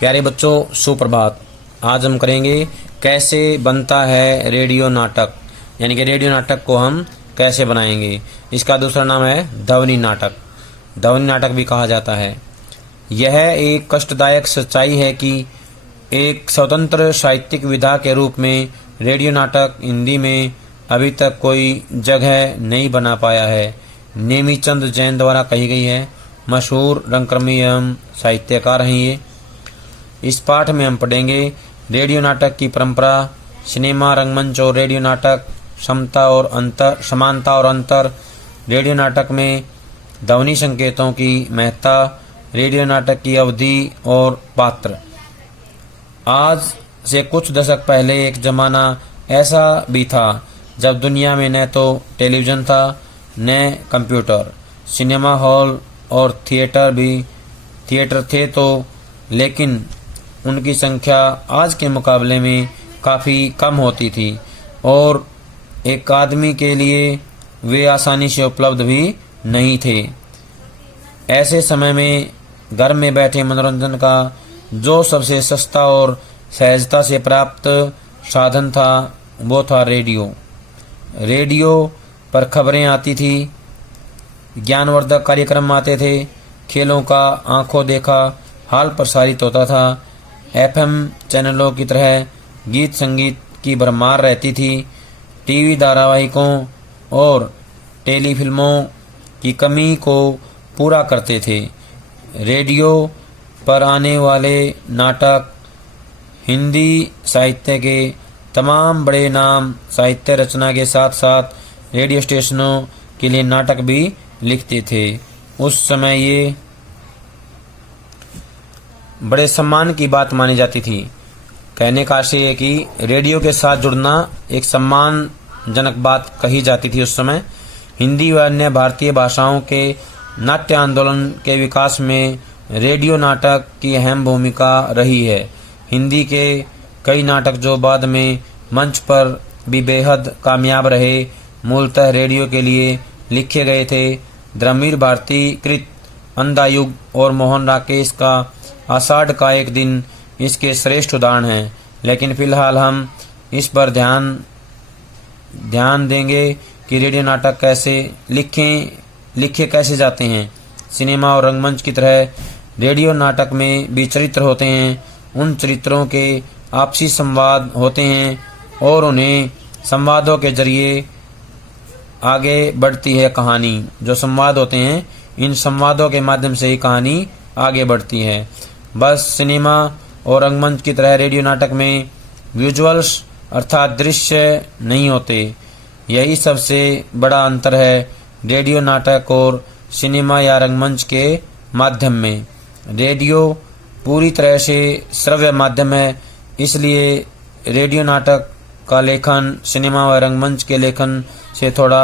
प्यारे बच्चों, सुप्रभात। आज हम करेंगे कैसे बनता है रेडियो नाटक, यानी कि रेडियो नाटक को हम कैसे बनाएंगे। इसका दूसरा नाम है ध्वनि नाटक। ध्वनि नाटक भी कहा जाता है। यह एक कष्टदायक सच्चाई है कि एक स्वतंत्र साहित्यिक विधा के रूप में रेडियो नाटक हिंदी में अभी तक कोई जगह नहीं बना पाया है। नेमीचंद जैन द्वारा कही गई है। मशहूर रंगकर्मी एवं साहित्यकार हैं ये। इस पाठ में हम पढ़ेंगे रेडियो नाटक की परंपरा, सिनेमा, रंगमंच और रेडियो नाटक, समानता और अंतर, रेडियो नाटक में ध्वनि संकेतों की महत्ता, रेडियो नाटक की अवधि और पात्र। आज से कुछ दशक पहले एक जमाना ऐसा भी था जब दुनिया में न तो टेलीविजन था न कंप्यूटर, सिनेमा हॉल और थिएटर थे तो, लेकिन उनकी संख्या आज के मुकाबले में काफ़ी कम होती थी और एक आदमी के लिए वे आसानी से उपलब्ध भी नहीं थे। ऐसे समय में घर में बैठे मनोरंजन का जो सबसे सस्ता और सहजता से प्राप्त साधन था वो था रेडियो। रेडियो पर खबरें आती थी, ज्ञानवर्धक कार्यक्रम आते थे, खेलों का आंखों देखा हाल प्रसारित होता था। एफएम चैनलों की तरह गीत संगीत की भरमार रहती थी। टीवी धारावाहिकों और टेलीफिल्मों की कमी को पूरा करते थे। रेडियो पर आने वाले नाटक हिंदी साहित्य के तमाम बड़े नाम साहित्य रचना के साथ साथ रेडियो स्टेशनों के लिए नाटक भी लिखते थे। उस समय ये बड़े सम्मान की बात मानी जाती थी। कहने का आशय है कि रेडियो के साथ जुड़ना एक सम्मानजनक बात कही जाती थी उस समय। हिंदी व अन्य भारतीय भाषाओं के नाट्य आंदोलन के विकास में रेडियो नाटक की अहम भूमिका रही है। हिंदी के कई नाटक जो बाद में मंच पर भी बेहद कामयाब रहे, मूलतः रेडियो के लिए लिखे गए थे। द्रमीर भारती कृत अंधायुग और मोहन राकेश का आषाढ़ का एक दिन इसके श्रेष्ठ उदाहरण हैं। लेकिन फिलहाल हम इस पर ध्यान देंगे कि रेडियो नाटक कैसे लिखे कैसे जाते हैं। सिनेमा और रंगमंच की तरह रेडियो नाटक में भी चरित्र होते हैं। उन चरित्रों के आपसी संवाद होते हैं और उन्हें संवादों के जरिए आगे बढ़ती है कहानी। जो संवाद होते हैं, इन संवादों के माध्यम से ही कहानी आगे बढ़ती है। बस सिनेमा और रंगमंच की तरह रेडियो नाटक में विजुअल्स अर्थात दृश्य नहीं होते। यही सबसे बड़ा अंतर है रेडियो नाटक और सिनेमा या रंगमंच के माध्यम में। रेडियो पूरी तरह से श्रव्य माध्यम है, इसलिए रेडियो नाटक का लेखन सिनेमा व रंगमंच के लेखन से थोड़ा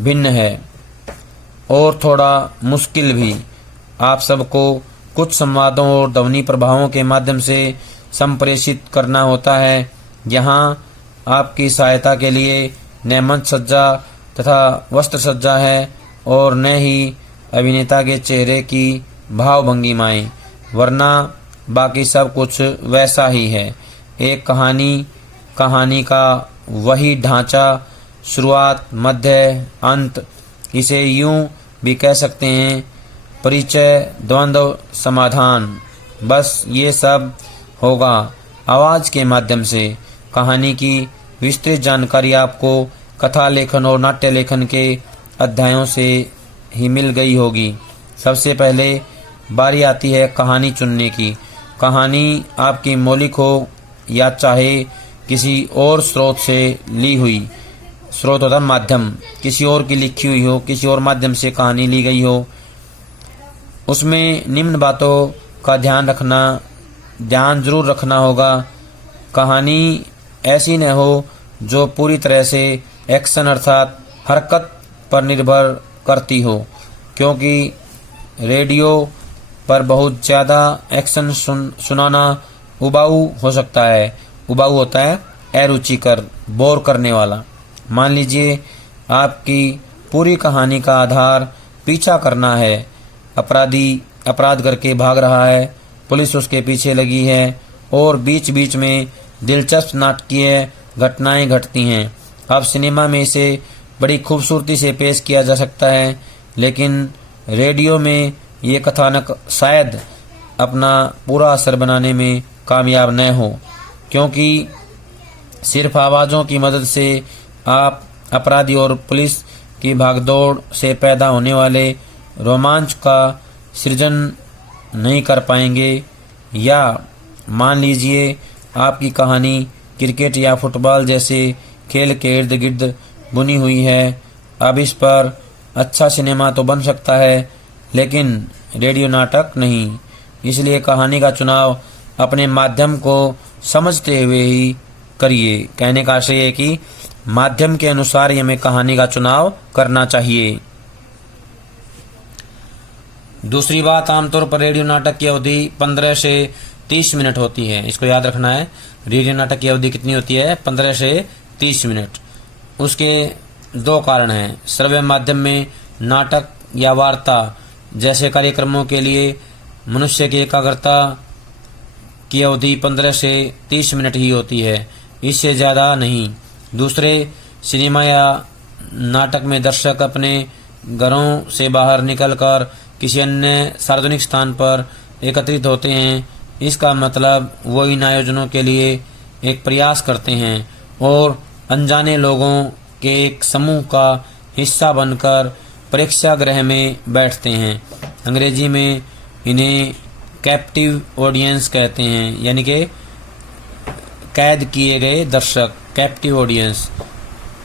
भिन्न है और थोड़ा मुश्किल भी। आप सबको कुछ संवादों और ध्वनि प्रभावों के माध्यम से संप्रेषित करना होता है। यहाँ आपकी सहायता के लिए न मंच सज्जा तथा वस्त्र सज्जा है और न ही अभिनेता के चेहरे की भाव भंगिमाएं, वरना बाकी सब कुछ वैसा ही है। एक कहानी का वही ढांचा, शुरुआत, मध्य, अंत। इसे यूं भी कह सकते हैं परिचय, द्वंद्व, समाधान। बस ये सब होगा आवाज के माध्यम से। कहानी की विस्तृत जानकारी आपको कथा लेखन और नाट्य लेखन के अध्यायों से ही मिल गई होगी। सबसे पहले बारी आती है कहानी चुनने की। कहानी आपकी मौलिक हो या चाहे किसी और स्रोत से ली हुई, स्रोत होता माध्यम, किसी और की लिखी हुई हो, किसी और माध्यम से कहानी ली गई हो, उसमें निम्न बातों का ध्यान जरूर रखना होगा। कहानी ऐसी न हो जो पूरी तरह से एक्शन अर्थात हरकत पर निर्भर करती हो, क्योंकि रेडियो पर बहुत ज़्यादा एक्शन सुनाना उबाऊ हो सकता है। उबाऊ होता है अरुचिकर, बोर करने वाला। मान लीजिए आपकी पूरी कहानी का आधार पीछा करना है। अपराधी अपराध करके भाग रहा है पुलिस उसके पीछे लगी है और बीच बीच में दिलचस्प नाटकीय घटनाएं घटती हैं। अब सिनेमा में इसे बड़ी खूबसूरती से पेश किया जा सकता है, लेकिन रेडियो में ये कथानक शायद अपना पूरा असर बनाने में कामयाब न हो, क्योंकि सिर्फ आवाज़ों की मदद से आप अपराधी और पुलिस की भागदौड़ से पैदा होने वाले रोमांच का सृजन नहीं कर पाएंगे। या मान लीजिए आपकी कहानी क्रिकेट या फुटबॉल जैसे खेल के इर्द गिर्द बुनी हुई है। अब इस पर अच्छा सिनेमा तो बन सकता है, लेकिन रेडियो नाटक नहीं। इसलिए कहानी का चुनाव अपने माध्यम को समझते हुए ही करिए। कहने का आशय है कि माध्यम के अनुसार ही हमें कहानी का चुनाव करना चाहिए। दूसरी बात, आमतौर पर रेडियो नाटक की अवधि 15 से 30 मिनट होती है। इसको याद रखना है, रेडियो नाटक की अवधि कितनी होती है? 15 से 30 मिनट। उसके दो कारण हैं। श्रव्य माध्यम में नाटक या वार्ता जैसे कार्यक्रमों के लिए मनुष्य की एकाग्रता की अवधि 15 से 30 मिनट ही होती है, इससे ज़्यादा नहीं। दूसरे, सिनेमा या नाटक में दर्शक अपने घरों से बाहर निकलकर किसी अन्य सार्वजनिक स्थान पर एकत्रित होते हैं। इसका मतलब वो इन आयोजनों के लिए एक प्रयास करते हैं और अनजाने लोगों के एक समूह का हिस्सा बनकर प्रेक्षागृह में बैठते हैं। अंग्रेजी में इन्हें कैप्टिव ऑडियंस कहते हैं, यानी कि कैद किए गए दर्शक, कैप्टिव ऑडियंस,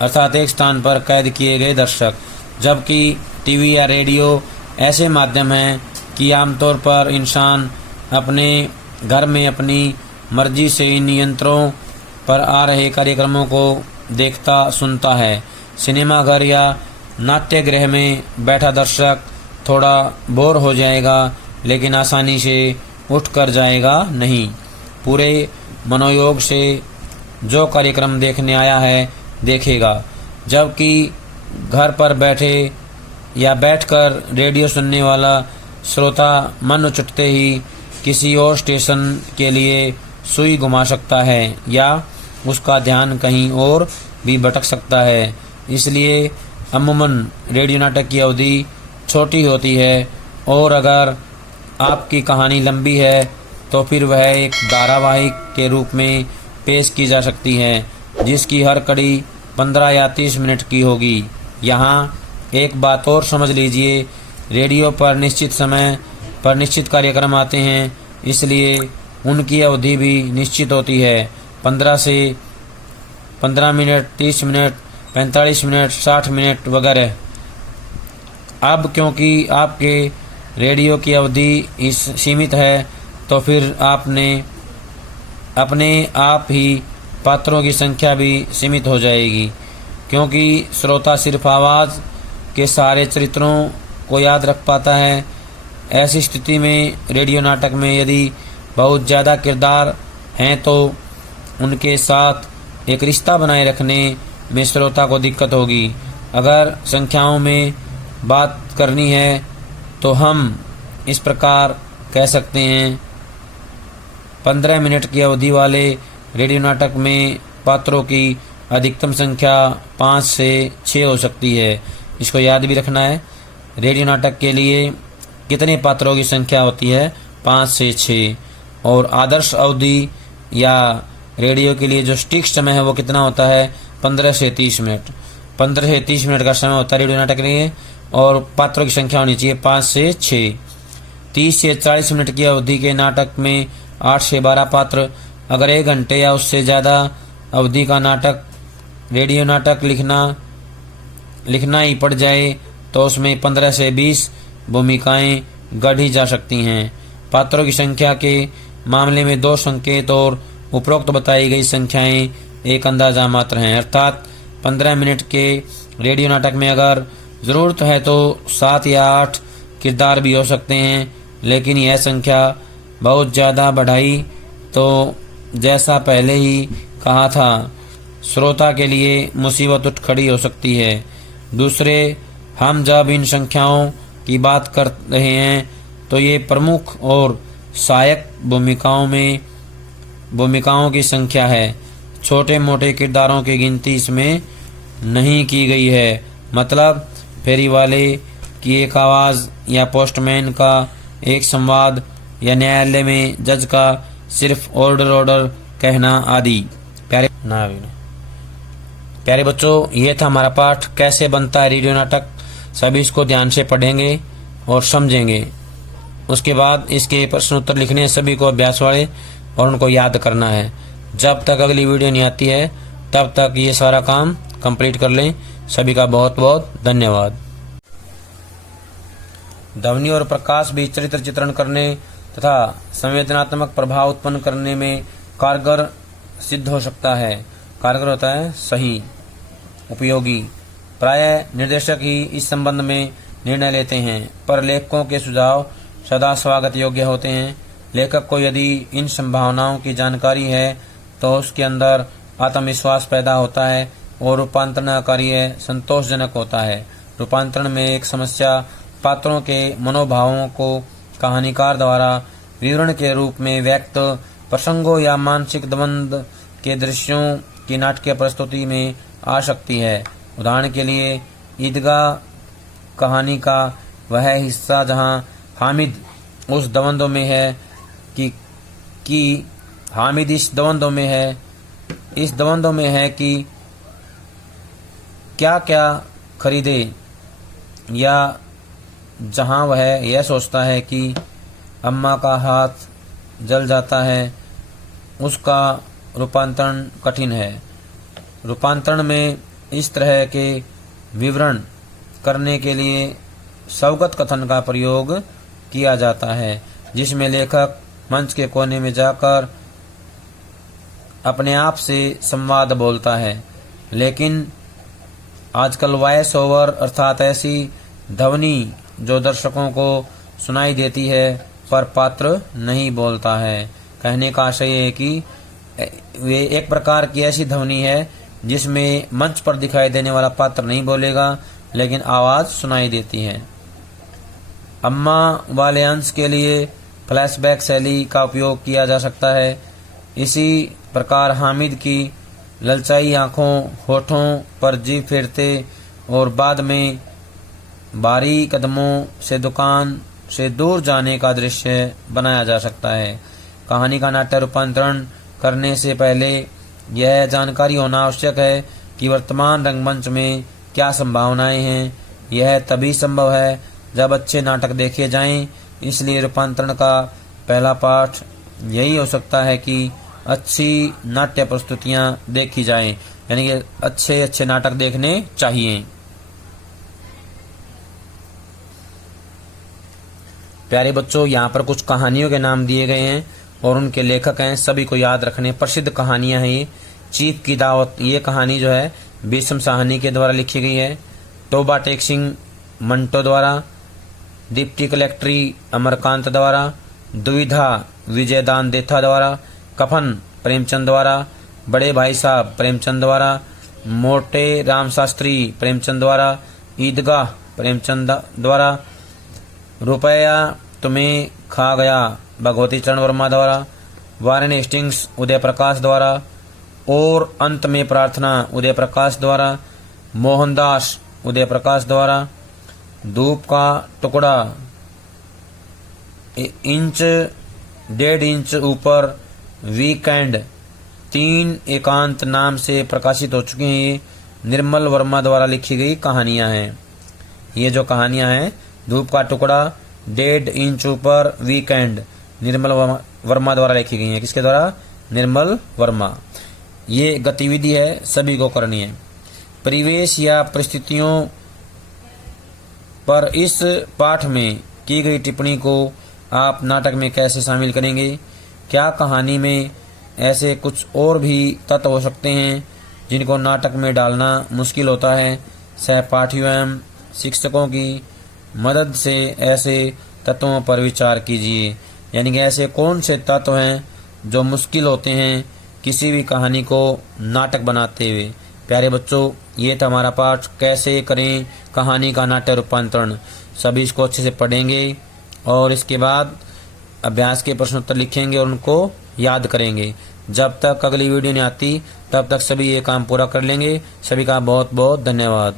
अर्थात एक स्थान पर कैद किए गए दर्शक। जबकि टीवी या रेडियो ऐसे माध्यम हैं कि आमतौर पर इंसान अपने घर में अपनी मर्जी से इन यंत्रों पर आ रहे कार्यक्रमों को देखता सुनता है। सिनेमा घर या नाट्यगृह में बैठा दर्शक थोड़ा बोर हो जाएगा, लेकिन आसानी से उठ कर जाएगा नहीं। पूरे मनोयोग से जो कार्यक्रम देखने आया है देखेगा। जबकि घर पर बैठे या बैठकर रेडियो सुनने वाला श्रोता मन उचटते ही किसी और स्टेशन के लिए सुई घुमा सकता है या उसका ध्यान कहीं और भी भटक सकता है। इसलिए अमूमन रेडियो नाटक की अवधि छोटी होती है, और अगर आपकी कहानी लंबी है तो फिर वह एक धारावाहिक के रूप में पेश की जा सकती है, जिसकी हर कड़ी 15 या 30 मिनट की होगी। यहाँ एक बात और समझ लीजिए, रेडियो पर निश्चित समय पर निश्चित कार्यक्रम आते हैं, इसलिए उनकी अवधि भी निश्चित होती है। 15 से 15 मिनट, 30 मिनट, 45 मिनट, 60 मिनट वगैरह। अब क्योंकि आपके रेडियो की अवधि इस सीमित है, तो फिर आपने अपने आप ही पात्रों की संख्या भी सीमित हो जाएगी, क्योंकि श्रोता सिर्फ आवाज़ के सारे चरित्रों को याद रख पाता है। ऐसी स्थिति में रेडियो नाटक में यदि बहुत ज़्यादा किरदार हैं तो उनके साथ एक रिश्ता बनाए रखने में श्रोता को दिक्कत होगी। अगर संख्याओं में बात करनी है तो हम इस प्रकार कह सकते हैं, 15 मिनट की अवधि वाले रेडियो नाटक में पात्रों की अधिकतम संख्या 5 से 6 हो सकती है। इसको याद भी रखना है, रेडियो नाटक के लिए कितने पात्रों की संख्या होती है? 5 से 6। और आदर्श अवधि या रेडियो के लिए जो सटीक समय है वो कितना होता है? 15 से 30 मिनट। 15 से 30 मिनट का समय होता है रेडियो नाटक के लिए, और पात्रों की संख्या होनी चाहिए 5 से 6। 30 से 40 मिनट की अवधि के नाटक में 8 से 12 पात्र। अगर 1 घंटे या उससे ज़्यादा अवधि का नाटक रेडियो नाटक लिखना ही पड़ जाए तो उसमें 15 से 20 भूमिकाएं गढ़ी जा सकती हैं। पात्रों की संख्या के मामले में 2 संकेत और उपरोक्त बताई गई संख्याएं एक अंदाजा मात्र हैं। अर्थात 15 मिनट के रेडियो नाटक में अगर ज़रूरत है तो 7 या 8 किरदार भी हो सकते हैं, लेकिन यह संख्या बहुत ज़्यादा बढ़ाई तो जैसा पहले ही कहा था, श्रोता के लिए मुसीबत उठ खड़ी हो सकती है। दूसरे, हम जब इन संख्याओं की बात कर रहे हैं तो ये प्रमुख और सहायक भूमिकाओं की संख्या है। छोटे मोटे किरदारों की गिनती इसमें नहीं की गई है। मतलब फेरी वाले की एक आवाज़ या पोस्टमैन का एक संवाद या न्यायालय में जज का सिर्फ ऑर्डर कहना आदि। प्यारे बच्चों, ये था हमारा पाठ कैसे बनता है रेडियो नाटक। सभी इसको ध्यान से पढ़ेंगे और समझेंगे। उसके बाद इसके प्रश्न उत्तर लिखने हैं सभी को अभ्यास वाले, और उनको याद करना है। जब तक अगली वीडियो नहीं आती है तब तक ये सारा काम कंप्लीट कर लें। सभी का बहुत बहुत धन्यवाद। ध्वनि और प्रकाश भी चरित्र चित्रण करने तथा संवेदनात्मक प्रभाव उत्पन्न करने में कारगर सिद्ध हो सकता है। कारगर होता है सही, उपयोगी। प्रायः निर्देशक ही इस संबंध में निर्णय लेते हैं, पर लेखकों के सुझाव सदा स्वागत योग्य होते हैं। लेखक को यदि इन संभावनाओं की जानकारी है तो उसके अंदर आत्मविश्वास पैदा होता है और रूपांतरण कार्य संतोषजनक होता है। रूपांतरण में एक समस्या पात्रों के मनोभावों को कहानीकार द्वारा विवरण के रूप में व्यक्त प्रसंगों या मानसिक द्वंद्व के दृश्यों की नाटकीय प्रस्तुति में आ सकती है। उदाहरण के लिए ईदगाह कहानी का वह हिस्सा जहां हामिद उस द्वंद्व में है कि हामिद इस द्वंद्व में है कि क्या क्या खरीदे, या जहां वह यह सोचता है कि अम्मा का हाथ जल जाता है, उसका रूपांतरण कठिन है। रूपांतरण में इस तरह के विवरण करने के लिए स्वगत कथन का प्रयोग किया जाता है, जिसमें लेखक मंच के कोने में जाकर अपने आप से संवाद बोलता है। लेकिन आजकल वॉइस ओवर अर्थात ऐसी ध्वनि जो दर्शकों को सुनाई देती है पर पात्र नहीं बोलता है। कहने का आशय है कि वे एक प्रकार की ऐसी ध्वनि है जिसमें मंच पर दिखाई देने वाला पात्र नहीं बोलेगा लेकिन आवाज सुनाई देती है। अम्मा वाले अंश के लिए फ्लैशबैक शैली का उपयोग किया जा सकता है। इसी प्रकार हामिद की ललचाई आंखों होठों पर जीभ फेरते और बाद में भारी कदमों से दुकान से दूर जाने का दृश्य बनाया जा सकता है। कहानी का नाट्य रूपांतरण करने से पहले यह जानकारी होना आवश्यक है कि वर्तमान रंगमंच में क्या संभावनाएं हैं। यह तभी संभव है जब अच्छे नाटक देखे जाएं। इसलिए रूपांतरण का पहला पाठ यही हो सकता है कि अच्छी नाट्य प्रस्तुतियां देखी जाएं, यानी कि अच्छे नाटक देखने चाहिए। प्यारे बच्चों, यहाँ पर कुछ कहानियों के नाम दिए गए हैं और उनके लेखक हैं, सभी को याद रखने। प्रसिद्ध कहानियां हैं ये। चीफ की दावत, ये कहानी जो है बेशम साहनी के द्वारा लिखी गई है। टोबा टेक सिंह मंटो द्वारा, डिप्टी कलेक्ट्री अमरकांत द्वारा, दुविधा विजयदान देथा द्वारा, कफन प्रेमचंद द्वारा, बड़े भाई साहब प्रेमचंद द्वारा, मोटे राम शास्त्री प्रेमचंद द्वारा, ईदगाह प्रेमचंद द्वारा, रुपया तुम्हें खा गया भगवती चरण वर्मा द्वारा, वारेन हेस्टिंग्स उदय प्रकाश द्वारा, और अंत में प्रार्थना उदय प्रकाश द्वारा, मोहनदास उदय प्रकाश द्वारा, धूप का टुकड़ा 1.5 इंच ऊपर, वीकेंड 3 एकांत नाम से प्रकाशित हो चुकी हैं। ये निर्मल वर्मा द्वारा लिखी गई कहानियां हैं। ये जो कहानियां हैं, धूप का टुकड़ा, 1.5 इंच ऊपर, वीकेंड, निर्मल वर्मा द्वारा लिखी गई है। किसके द्वारा? निर्मल वर्मा। ये गतिविधि है, सभी को करनी है। परिवेश या परिस्थितियों पर इस पाठ में की गई टिप्पणी को आप नाटक में कैसे शामिल करेंगे? क्या कहानी में ऐसे कुछ और भी तत्व हो सकते हैं जिनको नाटक में डालना मुश्किल होता है? सहपाठियों एवं शिक्षकों की मदद से ऐसे तत्वों पर विचार कीजिए। यानी कि ऐसे कौन से तत्व हैं जो मुश्किल होते हैं किसी भी कहानी को नाटक बनाते हुए। प्यारे बच्चों, ये था हमारा पाठ कैसे करें कहानी का नाट्य रूपांतरण। सभी इसको अच्छे से पढ़ेंगे और इसके बाद अभ्यास के प्रश्न उत्तर लिखेंगे और उनको याद करेंगे। जब तक अगली वीडियो नहीं आती तब तक सभी ये काम पूरा कर लेंगे। सभी का बहुत बहुत धन्यवाद।